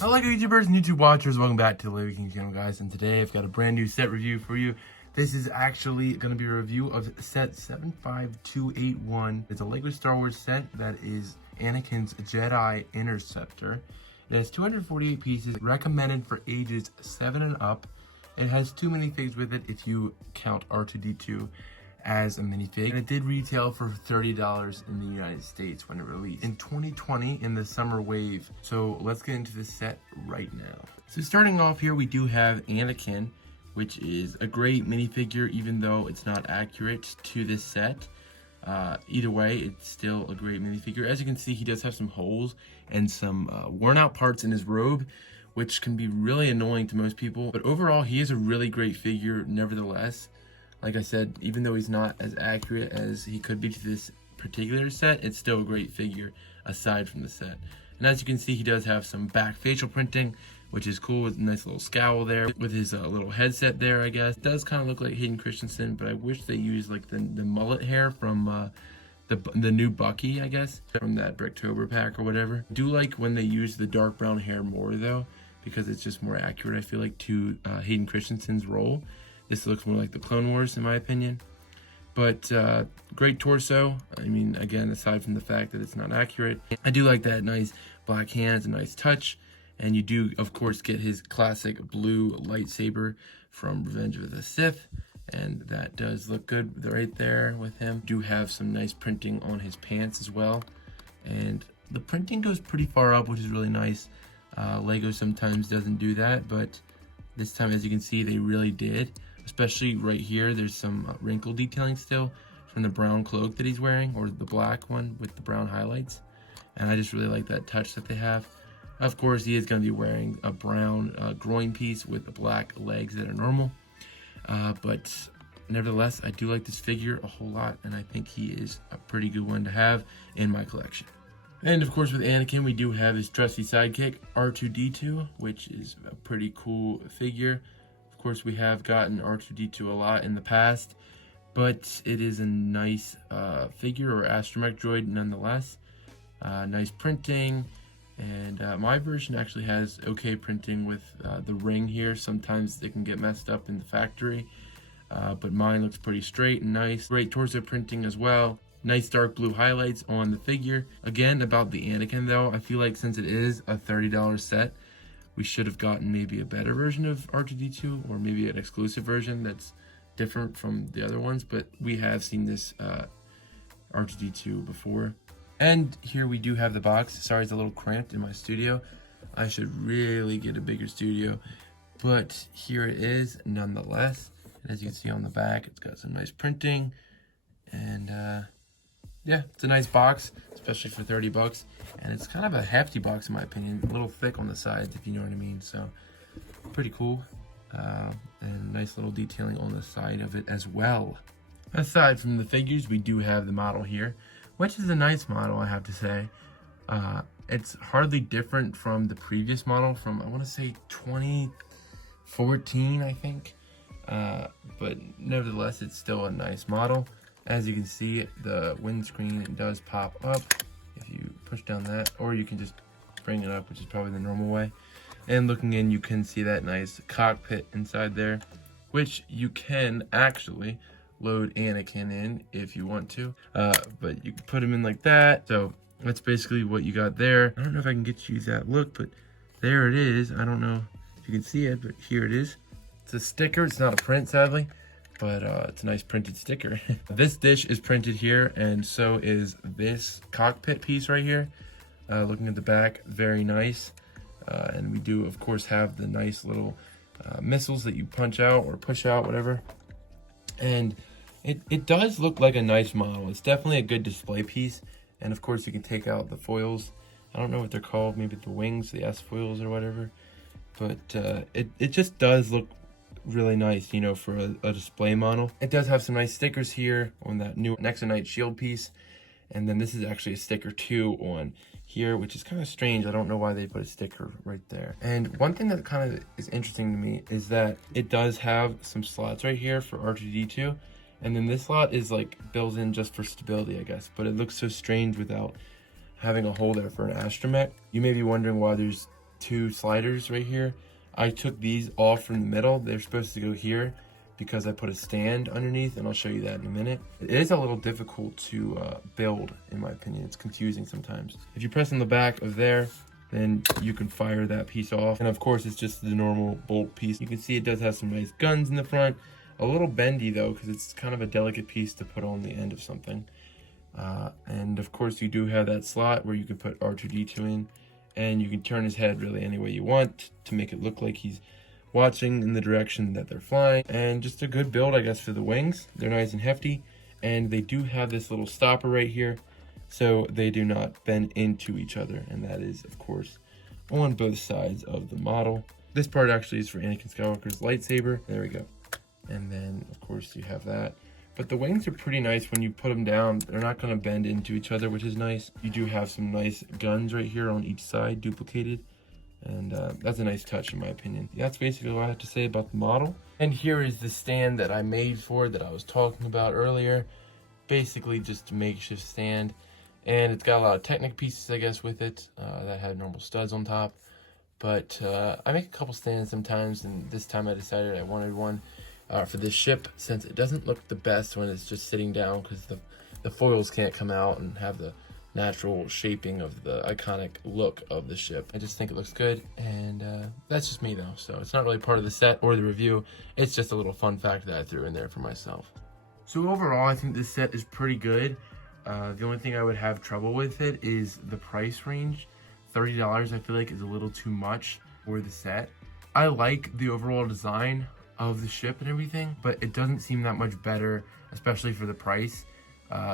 Hello YouTubers and YouTube watchers, welcome back to the Lady King channel, guys, and today I've got a brand new set review for you. This is actually going to be a review of set 75281. It's a LEGO Star Wars set that is Anakin's Jedi Interceptor. It has 248 pieces, recommended for ages 7 and up. It has 2 minifigs with it if you count R2-D2 as a minifig, and it did retail for $30 in the United States when it released in 2020 in the summer wave. So let's get into the set right now. So starting off here, we do have Anakin, which is a great minifigure, even though it's not accurate to this set. Either way, it's still a great minifigure. As you can see, he does have some holes and some worn out parts in his robe, which can be really annoying to most people. But overall, he is a really great figure nevertheless. Like I said, even though he's not as accurate as he could be to this particular set, it's still a great figure aside from the set. And as you can see, he does have some back facial printing, which is cool, with a nice little scowl there, with his little headset there, I guess. It does kind of look like Hayden Christensen, but I wish they used like the mullet hair from the new Bucky, I guess, from that Bricktober pack or whatever. I do like when they use the dark brown hair more though, because it's just more accurate, I feel like, to Hayden Christensen's role. This looks more like the Clone Wars, in my opinion. But great torso. I mean, again, aside from the fact that it's not accurate, I do like that nice black hands, a nice touch. And you do, of course, get his classic blue lightsaber from Revenge of the Sith. And that does look good right there with him. Do have some nice printing on his pants as well. And the printing goes pretty far up, which is really nice. LEGO sometimes doesn't do that, but this time, as you can see, they really did. Especially right here, there's some wrinkle detailing still from the brown cloak that he's wearing, or the black one with the brown highlights. And I just really like that touch that they have. Of course, he is going to be wearing a brown groin piece with the black legs that are normal. But nevertheless, I do like this figure a whole lot, and I think he is a pretty good one to have in my collection. And of course, with Anakin, we do have his trusty sidekick, R2-D2, which is a pretty cool figure. Of course, we have gotten R2-D2 a lot in the past, but it is a nice figure, or astromech droid nonetheless. Nice printing, and my version actually has okay printing with the ring here. Sometimes it can get messed up in the factory, but mine looks pretty straight and nice. Great torso printing as well. Nice dark blue highlights on the figure. Again, about the Anakin though, I feel like since it is a $30 set, we should have gotten maybe a better version of R2-D2, or maybe an exclusive version that's different from the other ones, but we have seen this R2-D2 before. And here we do have the box. Sorry, it's a little cramped in my studio. I should really get a bigger studio, but here it is nonetheless. And as you can see on the back, it's got some nice printing, and yeah, it's a nice box, especially for 30 bucks. And it's kind of a hefty box in my opinion, a little thick on the sides, if you know what I mean. So pretty cool. And nice little detailing on the side of it as well. Aside from the figures, we do have the model here, which is a nice model, I have to say. It's hardly different from the previous model from, I want to say 2014, I think. But nevertheless, it's still a nice model. As you can see, the windscreen does pop up if you push down that, or you can just bring it up, which is probably the normal way. And looking in, you can see that nice cockpit inside there, which you can actually load Anakin in if you want to, but you can put him in like that. So that's basically what you got there. I don't know if I can get you that look, but there it is. I don't know if you can see it, but here it is. It's a sticker. It's not a print, sadly, but it's a nice printed sticker. This dish is printed here, and so is this cockpit piece right here. Looking at the back, very nice. And we do, of course, have the nice little missiles that you punch out or push out, whatever. And it does look like a nice model. It's definitely a good display piece. And of course, you can take out the foils. I don't know what they're called, maybe the wings, the S foils or whatever. But it just does look really nice, you know, for a display model. It does have some nice stickers here on that new Nexonite shield piece. And then this is actually a sticker too on here, which is kind of strange. I don't know why they put a sticker right there. And one thing that kind of is interesting to me is that it does have some slots right here for R2-D2. And then this slot is like built in just for stability, I guess. But it looks so strange without having a hole there for an astromech. You may be wondering why there's two sliders right here. I took these off from the middle. They're supposed to go here because I put a stand underneath, and I'll show you that in a minute. It is a little difficult to build, in my opinion. It's confusing sometimes. If you press on the back of there, then you can fire that piece off. And of course, it's just the normal bolt piece. You can see it does have some nice guns in the front. A little bendy though, because it's kind of a delicate piece to put on the end of something. And of course, you do have that slot where you can put R2-D2 in, and you can turn his head really any way you want to make it look like he's watching in the direction that they're flying. And just a good build, I guess, for the wings. They're nice and hefty, and they do have this little stopper right here, so they do not bend into each other, and that is, of course, on both sides of the model. This part actually is for Anakin Skywalker's lightsaber. There we go. And then, of course, you have that. But the wings are pretty nice when you put them down. They're not going to bend into each other, which is nice. You do have some nice guns right here on each side, duplicated. And that's a nice touch, in my opinion. That's basically what I have to say about the model. And here is the stand that I made for it that I was talking about earlier. Basically just a makeshift stand. And it's got a lot of Technic pieces, I guess, with it that had normal studs on top. But I make a couple stands sometimes, and this time I decided I wanted one for this ship, since it doesn't look the best when it's just sitting down, because the foils can't come out and have the natural shaping of the iconic look of the ship. I just think it looks good, and that's just me though, so it's not really part of the set or the review. It's just a little fun fact that I threw in there for myself. So overall, I think this set is pretty good. The only thing I would have trouble with it is the price range. $30 I feel like is a little too much for the set. I like the overall design of the ship and everything, but it doesn't seem that much better, especially for the price,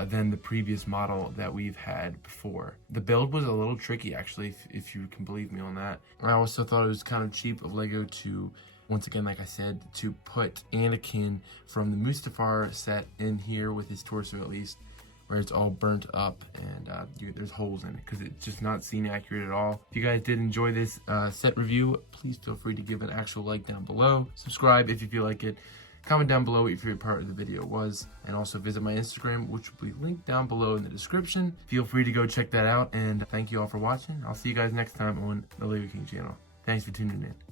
than the previous model that we've had before. The build was a little tricky, actually, if you can believe me on that. I also thought it was kind of cheap of Lego to, once again, like I said, to put Anakin from the Mustafar set in here with his torso at least, where it's all burnt up and there's holes in it, because it's just not scene accurate at all. If you guys did enjoy this set review, please feel free to give an actual like down below. Subscribe if you feel like it. Comment down below what your favorite part of the video was, and also visit my Instagram, which will be linked down below in the description. Feel free to go check that out, and thank you all for watching. I'll see you guys next time on the Lego King channel. Thanks for tuning in.